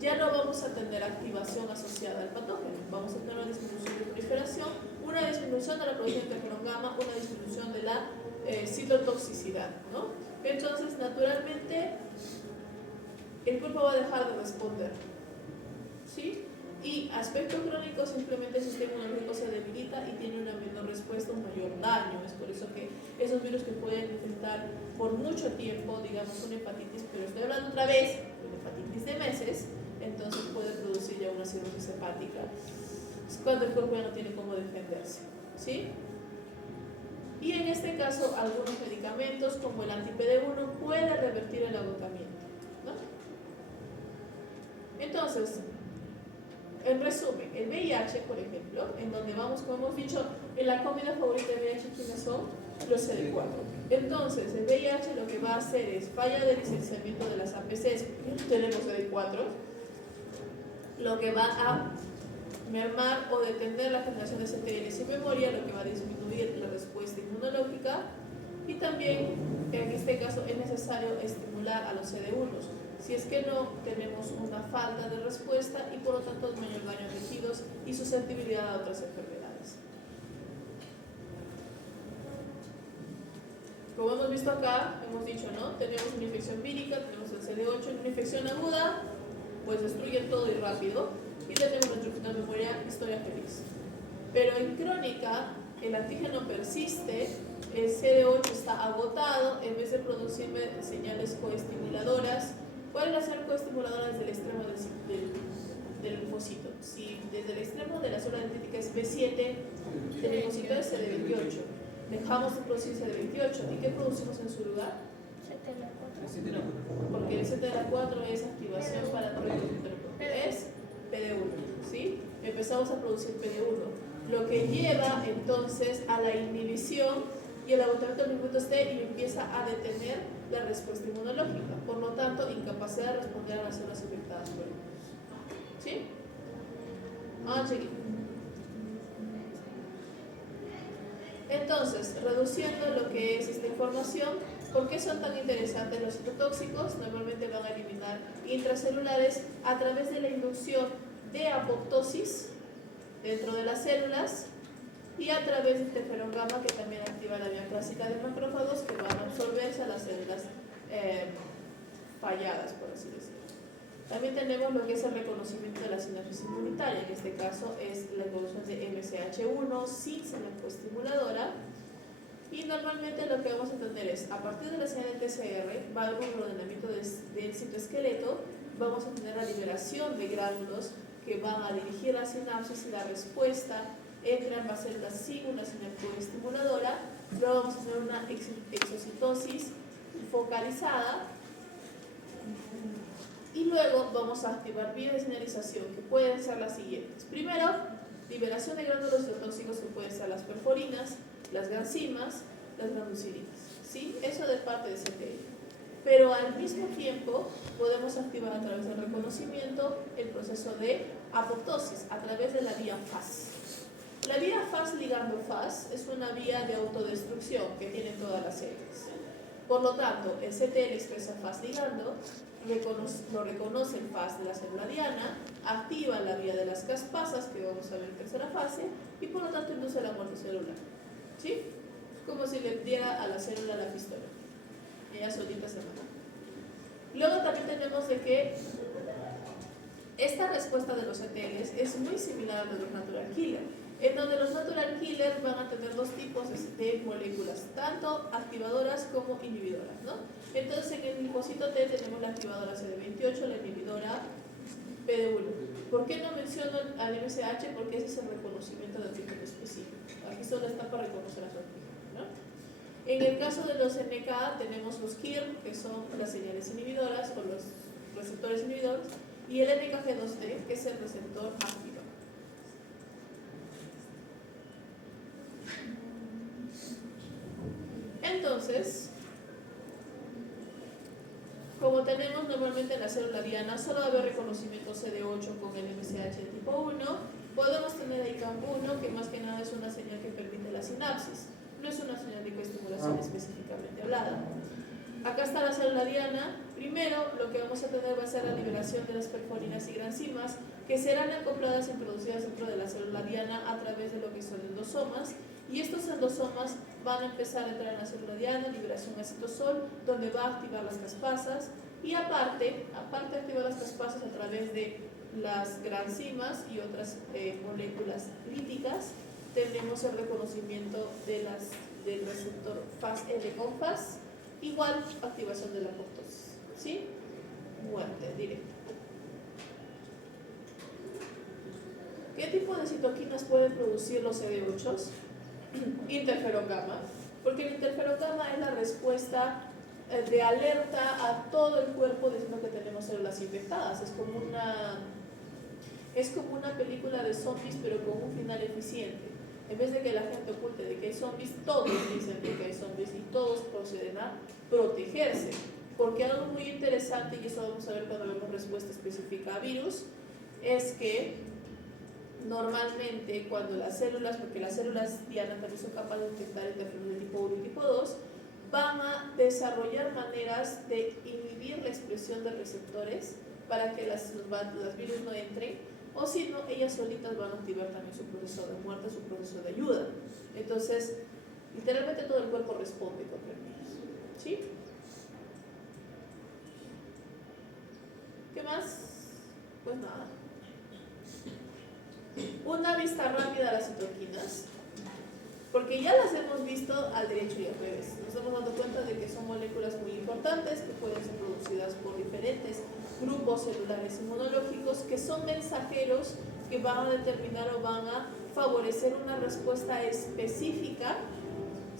ya no vamos a tener activación asociada al patógeno. Vamos a tener una disminución de proliferación, una disminución de la producción de interferón gamma, una disminución de la citotoxicidad, ¿no? Entonces, naturalmente, el cuerpo va a dejar de responder, ¿sí? Y aspecto crónico, simplemente el sistema inmunológico se debilita y tiene una menor respuesta, un mayor daño. Es por eso que esos virus que pueden infectar por mucho tiempo, digamos una hepatitis, pero estoy hablando otra vez de una hepatitis de meses, entonces puede producir ya una cirrosis hepática. Es cuando el cuerpo ya no tiene cómo defenderse, ¿sí? Y en este caso, algunos medicamentos como el anti-PD1 puede revertir el agotamiento, ¿no? Entonces, en resumen, el VIH, por ejemplo, en donde vamos, como hemos dicho, en la comida favorita de VIH, ¿quiénes son? Los CD4. Entonces, el VIH lo que va a hacer es falla de licenciamiento de las APCs, tenemos CD4, lo que va a mermar o detener la generación de CTL sin memoria, lo que va a disminuir la respuesta inmunológica, y también, en este caso, es necesario estimular a los CD1s. Si es que no, tenemos una falta de respuesta y por lo tanto mayor daño a tejidos y susceptibilidad a otras enfermedades. Como hemos visto acá, hemos dicho, ¿no? Tenemos una infección vírica, tenemos el CD8, en una infección aguda, pues destruye todo y rápido, y tenemos nuestra memoria, historia feliz. Pero en crónica, el antígeno persiste, el CD8 está agotado, en vez de producirme señales coestimuladoras. ¿Cuáles son las coestimuladoras del extremo del linfocito? Si desde el extremo de la célula dendrítica es B7, el linfocito es CD28. Dejamos de producir CD28. ¿Y qué producimos en su lugar? Porque el CTLA4 es activación para es PD1, ¿sí? Empezamos a producir PD1, lo que lleva entonces a la inhibición y el agotamiento del linfocitos T y empieza a detener la respuesta inmunológica, por lo tanto, incapacidad de responder a las células infectadas por el virus. ¿Sí? Vamos a seguir. Entonces, reduciendo lo que es esta información, ¿por qué son tan interesantes los citotóxicos? Normalmente van a eliminar intracelulares a través de la inducción de apoptosis dentro de las células y a través de interferón gamma, que también activa la vía clásica de macrófagos que van a absorberse a las células falladas, por así decirlo. También tenemos lo que es el reconocimiento de la sinapsis inmunitaria, en este caso es la evolución de MCH1 sin señal coestimuladora. Y normalmente lo que vamos a entender es, a partir de la señal de TCR, va a haber un ordenamiento del citoesqueleto, vamos a tener la liberación de gránulos que van a dirigir la sinapsis y la respuesta entre ambas células sin una señal coestimuladora. Luego vamos a tener una exocitosis focalizada y luego vamos a activar vías de señalización que pueden ser las siguientes. Primero, liberación de gránulos citotóxicos que pueden ser las perforinas, las gansimas, las granulocirinas, ¿sí? Eso de parte de CTL. Pero al mismo tiempo podemos activar a través del reconocimiento el proceso de apoptosis a través de la vía FAS. La vía Fas ligando Fas es una vía de autodestrucción que tienen todas las células. Por lo tanto, el CTL expresa Fas ligando, lo reconoce el Fas de la célula diana, activa la vía de las caspasas, que vamos a ver en tercera fase, y por lo tanto induce la muerte celular. ¿Sí? Es como si le diera a la célula la pistola. Ella solita se mata. Luego también tenemos de que esta respuesta de los CTLs es muy similar a la de los natural killer, en donde los natural killer van a tener dos tipos de moléculas, tanto activadoras como inhibidoras, ¿no? Entonces en el linfocito T tenemos la activadora CD28, la inhibidora PD1. ¿Por qué no menciono al MSH? Porque ese es el reconocimiento de antígeno específico. Aquí solo está para reconocer a su antígeno, ¿no? En el caso de los NK tenemos los KIR, que son las señales inhibidoras o los receptores inhibidores, y el NKG2D, que es el receptor activador. Entonces, como tenemos normalmente en la célula diana, solo debe haber reconocimiento CD8 con el MSH de tipo 1, podemos tener ICAM1, que más que nada es una señal que permite la sinapsis, no es una señal de coestimulación específicamente hablada. Acá está la célula diana. Primero, lo que vamos a tener va a ser la liberación de las perforinas y granzimas, que serán acopladas e introducidas dentro de la célula diana a través de lo que son endosomas, y estos endosomas van a empezar a entrar en la célula diana, liberación de citosol, donde va a activar las caspasas, y aparte de activar las caspasas a través de las granzimas y otras moléculas líticas, tendremos el reconocimiento de del receptor FAS-L con FAS, igual activación de la apoptosis, ¿sí? Muerte directa. ¿Qué tipo de citoquinas pueden producir los CD8s? Interferón gamma, porque el interferón gamma es la respuesta de alerta a todo el cuerpo diciendo que tenemos células infectadas. Es como una película de zombies, pero con un final eficiente. En vez de que la gente oculte de que hay zombies, todos dicen de que hay zombies y todos proceden a protegerse. Porque algo muy interesante, y eso vamos a ver cuando vemos respuesta específica a virus, es que normalmente cuando las células, porque las células diana también son capaces de detectar interferones de tipo 1 y tipo 2, van a desarrollar maneras de inhibir la expresión de receptores para que las virus no entren, o si no, ellas solitas van a activar también su proceso de muerte, su proceso de ayuda. Entonces, literalmente todo el cuerpo responde contra el virus. ¿Sí? ¿Qué más? Pues nada. Una vista rápida a las citoquinas, porque ya las hemos visto al derecho y al revés. Nos hemos dado cuenta de que son moléculas muy importantes que pueden ser producidas por diferentes grupos celulares inmunológicos que son mensajeros que van a determinar o van a favorecer una respuesta específica,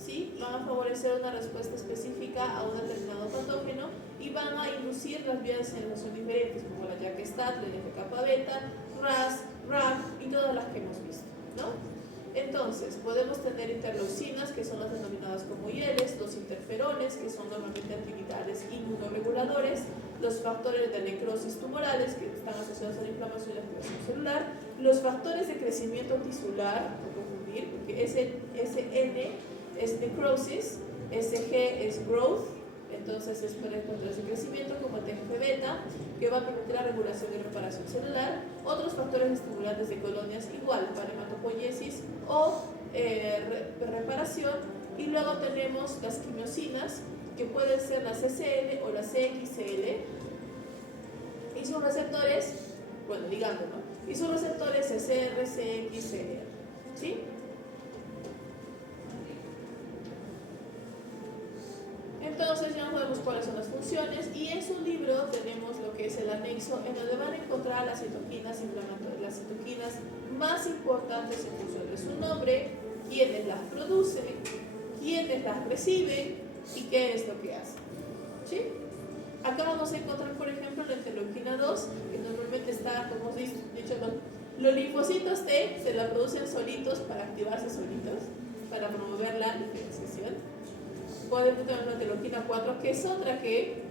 ¿sí? Van a favorecer una respuesta específica a un determinado patógeno y van a inducir las vías de señalización diferentes, como la JAK-STAT, la NF-kappa-beta, RAS, RAM y todas las que hemos visto, ¿no? Entonces, podemos tener interleucinas, que son las denominadas como IELs, los interferones, que son normalmente antivirales inmunoreguladores, los factores de necrosis tumorales, que están asociados a la inflamación y la activación celular, los factores de crecimiento tisular, no confundir, porque SN es necrosis, SG es growth, entonces es para factores de crecimiento como el TGF-beta, que va a permitir la regulación y reparación celular, otros factores estimulantes de colonias igual para hematopoiesis o reparación, y luego tenemos las quimiosinas, que pueden ser las CCL o las CXCL, y sus receptores, bueno, ligando, ¿no? Y sus receptores CCR, CXCR, ¿sí? Entonces ya no sabemos cuáles son las funciones, y en su libro tenemos lo que es el anexo, en donde van a encontrar las citoquinas inflamatorias, las citoquinas más importantes en función de su nombre, quiénes las producen, quiénes las reciben y qué es lo que hacen. ¿Sí? Acá vamos a encontrar, por ejemplo, la interleuquina 2, que normalmente está, como hemos dicho, los linfocitos T se la producen solitos para activarse solitos, para promover la diferenciación. Podemos tener la interleuquina 4, que es otra que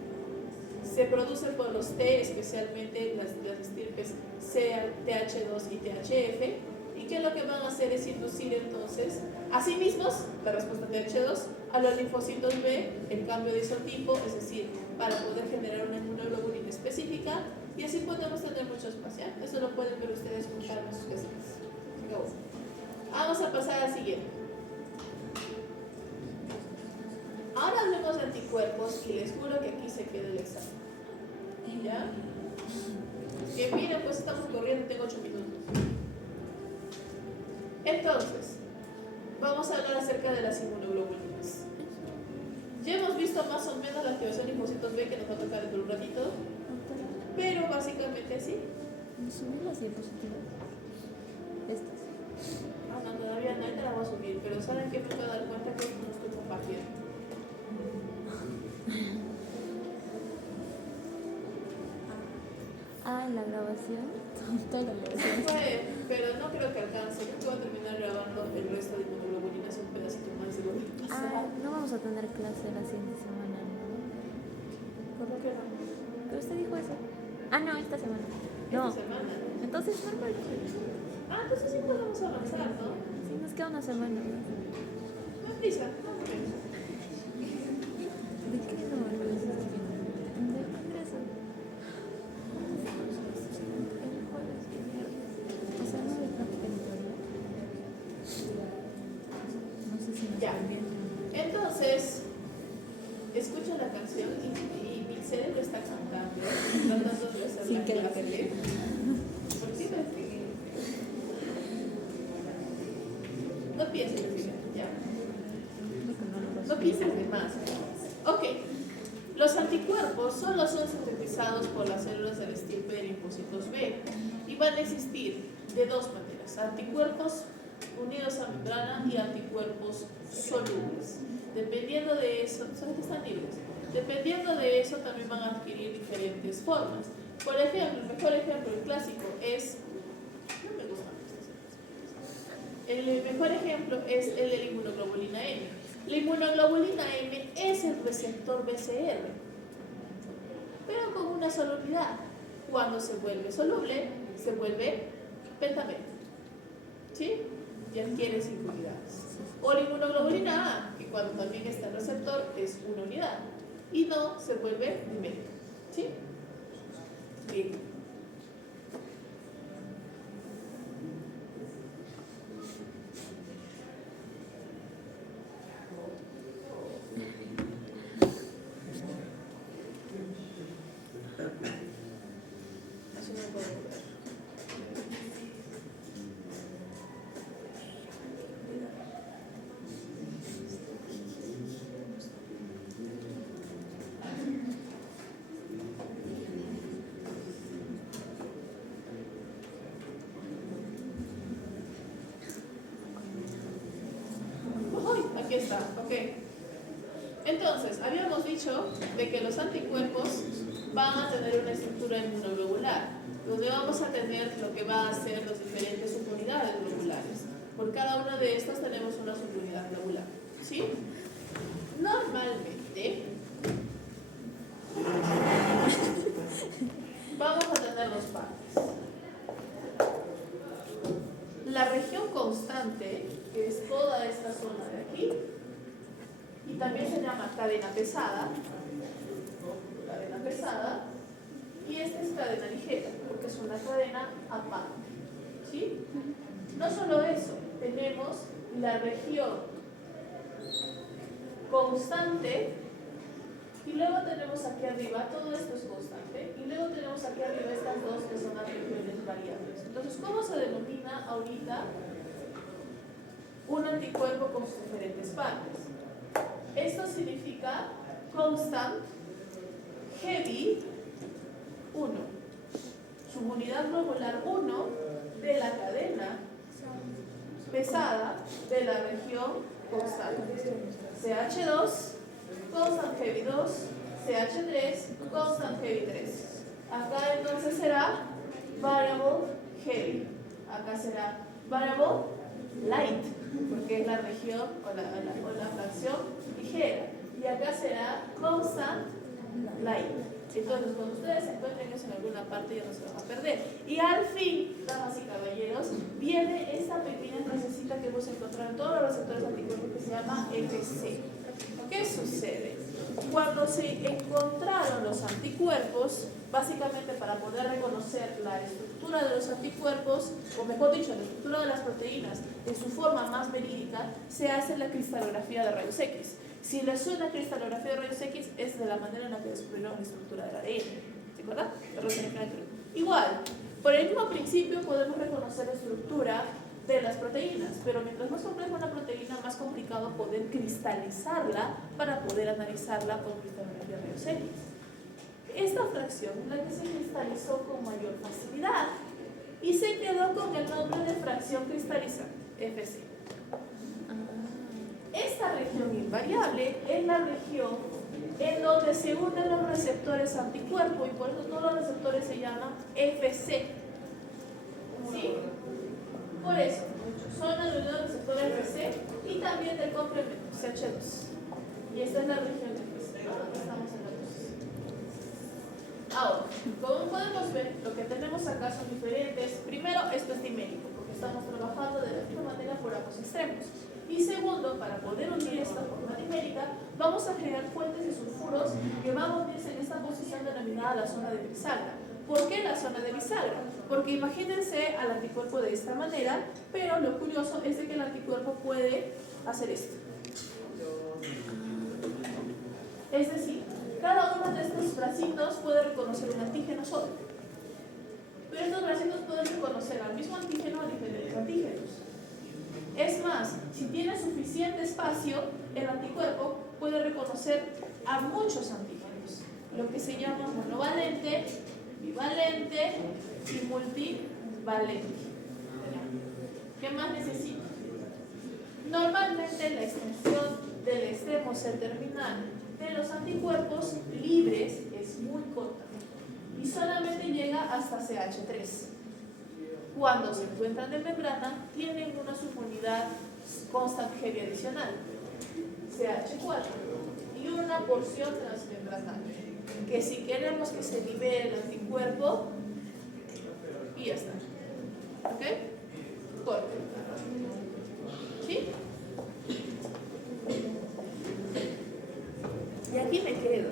se produce por los T, especialmente las estirpes TH2 y THF, ¿Y qué es lo que van a hacer? Es inducir entonces a sí mismos la respuesta TH2 a los linfocitos B, el cambio de isotipo, es decir, para poder generar una inmunoglobulina específica, y así podemos tener muchos más, ¿ya? Eso lo pueden ver ustedes con calma sus clases. Vamos a pasar al siguiente. Ahora hablemos de anticuerpos y les juro que aquí se queda el examen. ¿Ya? Que miren, pues estamos corriendo, tengo 8 minutos. Entonces, vamos a hablar acerca de las inmunoglobulinas. Ya hemos visto más o menos la activación de linfocitos B que nos va a tocar dentro de un ratito, pero básicamente sí. ¿Subir las diapositivas? Estas. No, todavía no, ahorita la voy a subir, pero ¿saben qué me puedo dar cuenta? Que no estoy compartiendo. En la grabación. Toda la grabación. Pero no creo que alcance. Yo voy a terminar grabando el resto de inmunoglobulinas un pedacito más de lo que pasa. No vamos a tener clase la siguiente semana, ¿no? ¿Por qué no? Pero usted dijo eso. No, esta semana. No. Esta semana. Entonces, normal. Entonces sí podemos avanzar, ¿no? Sí, nos queda una semana. No hay prisa, no hay prisa. ¿De qué no? Del congreso. El jueves y viernes. O sea, no de práctica en teoría. No sé si nos Ya. conviene. Entonces, escucho la canción y mi cerebro está cantando, tratando de hacer Sin la que la clase. pelee. ¿Por qué no? No pienses, ya. No pienses de más. Ok. Los anticuerpos solo son sintetizados por las células del estirpe de linfocitos B y van a existir de dos maneras: anticuerpos unidos a membrana y anticuerpos solubles. Dependiendo de eso, ¿sabes que están libres? Dependiendo de eso también van a adquirir diferentes formas. Por ejemplo, el mejor ejemplo, el clásico, es... No me gusta mucho. El mejor ejemplo es el de la inmunoglobulina M. La inmunoglobulina M es el receptor BCR, pero con una solubilidad. Cuando se vuelve soluble, se vuelve pentamero. ¿Sí? Y adquiere 5 unidades. O la inmunoglobulina A, que cuando también está el receptor es una unidad. Y no se vuelve dimérica. ¿Sí? Bien. Así no puedo ver. Aquí está, ok. Entonces, habíamos dicho de que los anticuerpos van a tener una estructura inmunoglobular, donde vamos a tener lo que va a ser las diferentes subunidades globulares. Por cada una de estas tenemos una subunidad globular, ¿sí? Normalmente, vamos a tener dos partes. La región constante, que es toda esta zona de aquí, y también se llama cadena pesada, y esta es cadena ligera, porque es una cadena aparte, ¿sí? No solo eso, tenemos la región constante, y luego tenemos aquí arriba, todo esto es constante, y luego tenemos aquí arriba estas dos que son las regiones variables. Entonces, ¿cómo se denomina ahorita un anticuerpo con sus diferentes partes? Esto significa constant, heavy, 1, subunidad globular 1 de la cadena pesada de la región constante. CH2, constant heavy 2, CH3, constant heavy 3. Acá entonces será variable heavy. Acá será variable light, porque es la región o la fracción ligera. Y acá será constant light. Entonces, cuando ustedes encuentren eso en alguna parte, ya no se van a perder. Y al fin, damas y caballeros, viene esta pequeña frasecita que hemos encontrado en todos los receptores anticuerpos que se llama FC. ¿Qué sucede? Cuando se encontraron los anticuerpos, básicamente para poder reconocer la estructura de los anticuerpos, o mejor dicho, la estructura de las proteínas en su forma más verídica, se hace la cristalografía de rayos X. Si les suena cristalografía de rayos X, es de la manera en la que descubrieron la estructura del ADN. ¿Se acuerdan? Igual, por el mismo principio podemos reconocer la estructura de las proteínas, pero mientras más compleja una proteína, más complicado poder cristalizarla para poder analizarla con cristalografía de rayos X. Esta fracción es la que se cristalizó con mayor facilidad y se quedó con el nombre de fracción cristalizante, FC. Esta región invariable es la región en donde se unen los receptores anticuerpo y por eso todos los receptores se llaman FC. ¿Sí? Por eso, zona de unión receptor FC y también del complemento, CH2. Y esta es la región de FC, ¿no? Aquí estamos en la posición. Ahora, como podemos ver, lo que tenemos acá son diferentes. Primero, esto es dimérico, porque estamos trabajando de la misma manera por ambos extremos. Y segundo, para poder unir esta forma dimérica, vamos a crear fuentes de sulfuros que van a unirse en esta posición denominada la zona de bisagra. ¿Por qué la zona de bisagra? Porque imagínense al anticuerpo de esta manera, pero lo curioso es de que el anticuerpo puede hacer esto. Es decir, cada uno de estos bracitos puede reconocer un antígeno solo. Pero estos bracitos pueden reconocer al mismo antígeno a diferentes antígenos. Es más, si tiene suficiente espacio, el anticuerpo puede reconocer a muchos antígenos, lo que se llama monovalente, bivalente y multivalente. ¿Qué más necesito? Normalmente la extensión del extremo C-terminal de los anticuerpos libres es muy corta y solamente llega hasta CH3. Cuando se encuentran en membrana, tienen una subunidad constant heavy adicional, CH4, y una porción transmembranal, que si queremos que se libere el anticuerpo, y ya está. ¿Ok? Corto. ¿Sí? Y aquí me quedo.